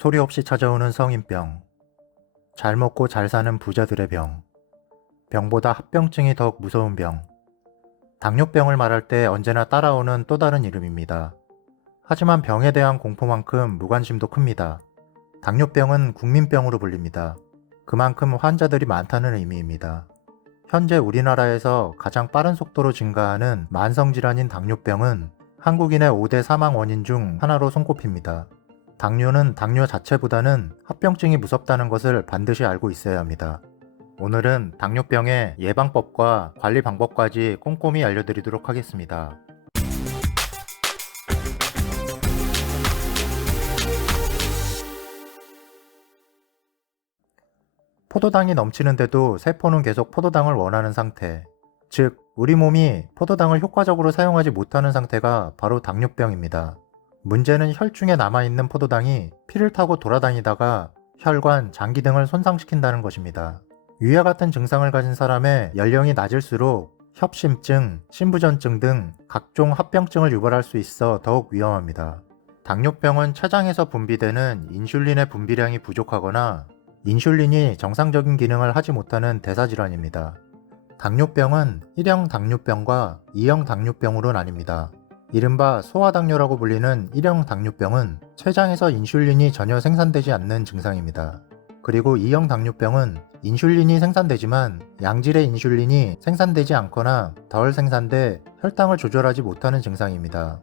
소리 없이 찾아오는 성인병, 잘 먹고 잘 사는 부자들의 병, 병보다 합병증이 더욱 무서운 병. 당뇨병을 말할 때 언제나 따라오는 또 다른 이름입니다. 하지만 병에 대한 공포만큼 무관심도 큽니다. 당뇨병은 국민병으로 불립니다. 그만큼 환자들이 많다는 의미입니다. 현재 우리나라에서 가장 빠른 속도로 증가하는 만성질환인 당뇨병은 한국인의 5대 사망 원인 중 하나로 손꼽힙니다. 당뇨는 당뇨 자체보다는 합병증이 무섭다는 것을 반드시 알고 있어야 합니다. 오늘은 당뇨병의 예방법과 관리 방법까지 꼼꼼히 알려드리도록 하겠습니다. 포도당이 넘치는데도 세포는 계속 포도당을 원하는 상태, 즉 우리 몸이 포도당을 효과적으로 사용하지 못하는 상태가 바로 당뇨병입니다. 문제는 혈중에 남아있는 포도당이 피를 타고 돌아다니다가 혈관, 장기 등을 손상시킨다는 것입니다. 위와 같은 증상을 가진 사람의 연령이 낮을수록 협심증, 심부전증 등 각종 합병증을 유발할 수 있어 더욱 위험합니다. 당뇨병은 췌장에서 분비되는 인슐린의 분비량이 부족하거나 인슐린이 정상적인 기능을 하지 못하는 대사질환입니다. 당뇨병은 1형 당뇨병과 2형 당뇨병으로 나뉩니다. 이른바 소아당뇨라고 불리는 1형 당뇨병은 췌장에서 인슐린이 전혀 생산되지 않는 증상입니다. 그리고 2형 당뇨병은 인슐린이 생산되지만 양질의 인슐린이 생산되지 않거나 덜 생산돼 혈당을 조절하지 못하는 증상입니다.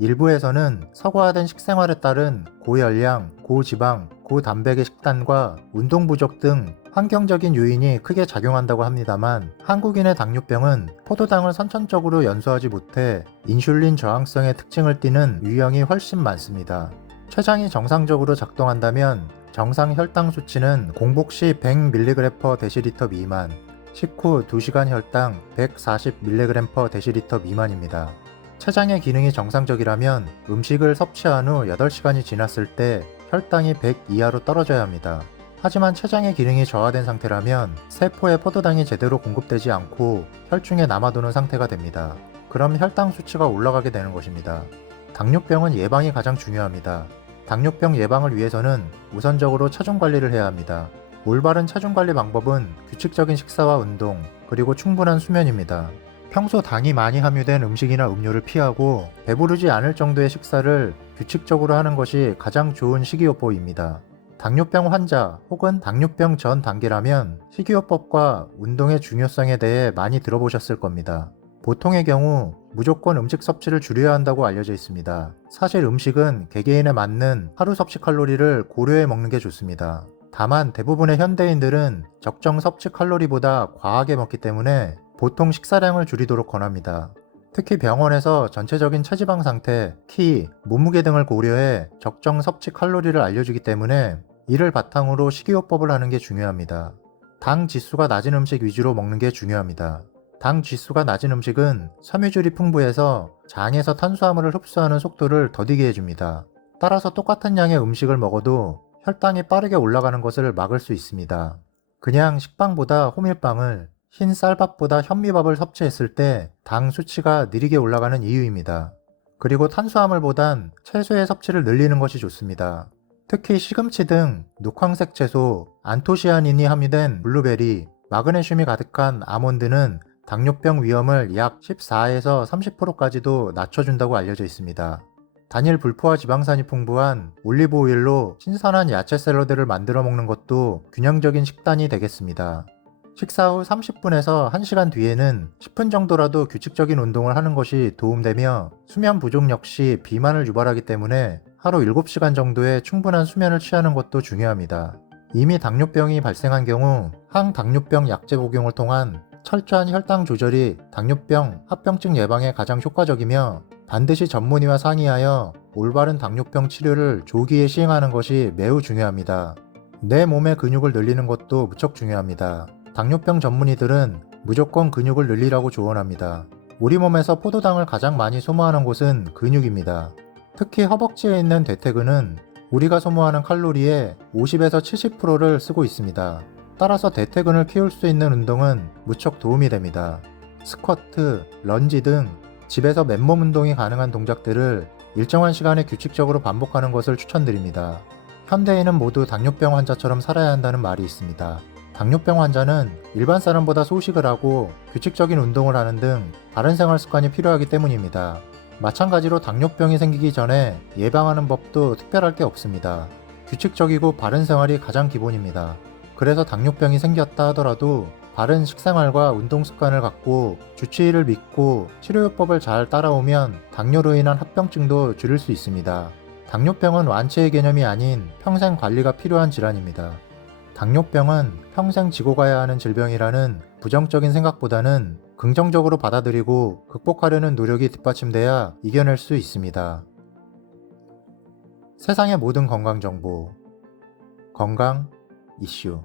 일부에서는 서구화된 식생활에 따른 고열량, 고지방, 고단백의 식단과 운동 부족 등 환경적인 요인이 크게 작용한다고 합니다만 한국인의 당뇨병은 포도당을 선천적으로 연소하지 못해 인슐린 저항성의 특징을 띠는 유형이 훨씬 많습니다. 췌장이 정상적으로 작동한다면 정상 혈당 수치는 공복 시 100mg/dL 미만, 식후 2시간 혈당 140mg/dL 미만입니다. 췌장의 기능이 정상적이라면 음식을 섭취한 후 8시간이 지났을 때 혈당이 100 이하로 떨어져야 합니다. 하지만 췌장의 기능이 저하된 상태라면 세포에 포도당이 제대로 공급되지 않고 혈중에 남아도는 상태가 됩니다. 그럼 혈당 수치가 올라가게 되는 것입니다. 당뇨병은 예방이 가장 중요합니다. 당뇨병 예방을 위해서는 우선적으로 체중 관리를 해야 합니다. 올바른 체중 관리 방법은 규칙적인 식사와 운동, 그리고 충분한 수면입니다. 평소 당이 많이 함유된 음식이나 음료를 피하고 배부르지 않을 정도의 식사를 규칙적으로 하는 것이 가장 좋은 식이요법입니다. 당뇨병 환자 혹은 당뇨병 전 단계라면 식이요법과 운동의 중요성에 대해 많이 들어보셨을 겁니다. 보통의 경우 무조건 음식 섭취를 줄여야 한다고 알려져 있습니다. 사실 음식은 개개인에 맞는 하루 섭취 칼로리를 고려해 먹는 게 좋습니다. 다만 대부분의 현대인들은 적정 섭취 칼로리보다 과하게 먹기 때문에 보통 식사량을 줄이도록 권합니다. 특히 병원에서 전체적인 체지방 상태, 키, 몸무게 등을 고려해 적정 섭취 칼로리를 알려주기 때문에 이를 바탕으로 식이요법을 하는 게 중요합니다. 당 지수가 낮은 음식 위주로 먹는 게 중요합니다. 당 지수가 낮은 음식은 섬유질이 풍부해서 장에서 탄수화물을 흡수하는 속도를 더디게 해줍니다. 따라서 똑같은 양의 음식을 먹어도 혈당이 빠르게 올라가는 것을 막을 수 있습니다. 그냥 식빵보다 호밀빵을, 흰 쌀밥보다 현미밥을 섭취했을 때 당 수치가 느리게 올라가는 이유입니다. 그리고 탄수화물보단 채소의 섭취를 늘리는 것이 좋습니다. 특히 시금치 등 녹황색 채소, 안토시아닌이 함유된 블루베리, 마그네슘이 가득한 아몬드는 당뇨병 위험을 약 14에서 30%까지도 낮춰준다고 알려져 있습니다. 단일 불포화 지방산이 풍부한 올리브 오일로 신선한 야채 샐러드를 만들어 먹는 것도 균형적인 식단이 되겠습니다. 식사 후 30분에서 1시간 뒤에는 10분 정도라도 규칙적인 운동을 하는 것이 도움되며 수면 부족 역시 비만을 유발하기 때문에 하루 7시간 정도의 충분한 수면을 취하는 것도 중요합니다. 이미 당뇨병이 발생한 경우 항당뇨병 약제 복용을 통한 철저한 혈당 조절이 당뇨병, 합병증 예방에 가장 효과적이며 반드시 전문의와 상의하여 올바른 당뇨병 치료를 조기에 시행하는 것이 매우 중요합니다. 내 몸의 근육을 늘리는 것도 무척 중요합니다. 당뇨병 전문의들은 무조건 근육을 늘리라고 조언합니다. 우리 몸에서 포도당을 가장 많이 소모하는 곳은 근육입니다. 특히 허벅지에 있는 대퇴근은 우리가 소모하는 칼로리의 50에서 70%를 쓰고 있습니다. 따라서 대퇴근을 키울 수 있는 운동은 무척 도움이 됩니다. 스쿼트, 런지 등 집에서 맨몸 운동이 가능한 동작들을 일정한 시간에 규칙적으로 반복하는 것을 추천드립니다. 현대인은 모두 당뇨병 환자처럼 살아야 한다는 말이 있습니다. 당뇨병 환자는 일반 사람보다 소식을 하고 규칙적인 운동을 하는 등 바른 생활 습관이 필요하기 때문입니다. 마찬가지로 당뇨병이 생기기 전에 예방하는 법도 특별할 게 없습니다. 규칙적이고 바른 생활이 가장 기본입니다. 그래서 당뇨병이 생겼다 하더라도 바른 식생활과 운동 습관을 갖고 주치의를 믿고 치료요법을 잘 따라오면 당뇨로 인한 합병증도 줄일 수 있습니다. 당뇨병은 완치의 개념이 아닌 평생 관리가 필요한 질환입니다. 당뇨병은 평생 지고 가야 하는 질병이라는 부정적인 생각보다는 긍정적으로 받아들이고 극복하려는 노력이 뒷받침돼야 이겨낼 수 있습니다. 세상의 모든 건강 정보, 건강 이슈.